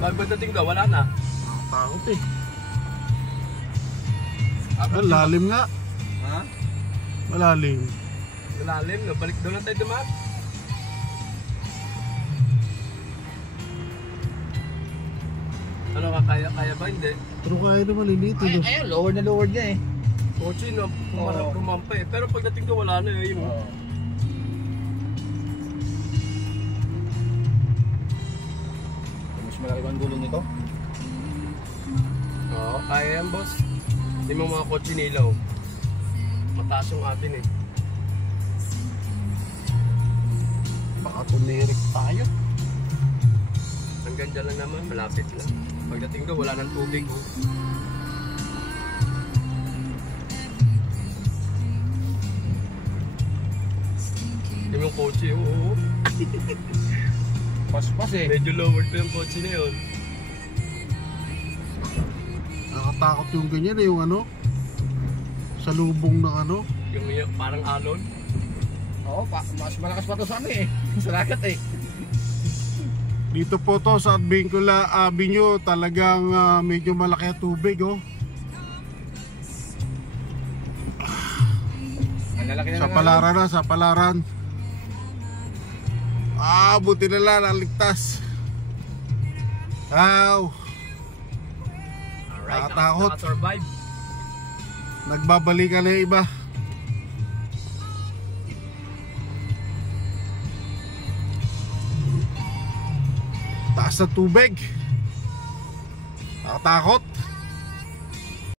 Pagdating daw, wala na. Takot eh. Ang lalim nga. Ha? Malalim. Malalim, no? Balik doon lang tayo dumaan. Ano ka, kaya ba? Hindi. Pero kaya naman linito. Ayun, lower na lower niya eh. Kotse, no? Kumampa eh. Pero pagdating daw, wala na eh. Mas malaki bang gulong nito? Oo, kaya yan, boss. Hindi mo mga kotse nilaw. Mataas yung atin eh. Baka tumirik tayo. Hanggang dyan lang naman, malapit lang. Pagdating daw, wala nang tubig oh. Hindi mo yung kotse, oo. Pas-pas eh. Medyo lowered pa yung kotse na yun. Nakatakot yung ganyan eh, yung ano. Sa lubong ng ano. Yung parang alon. Oo, mas malakas pa to sa ano eh. Sa lagat eh. Dito po to sa Advincula Avenue, talagang medyo malaki ang tubig oh. Ang lalaki na Sa Palaran na, sa Palaran. Buti na lang, naligtas. Alright, nakatakot. Nakasurvive. Nagbabalikan na yung iba. Taas na tubig. Nakatakot.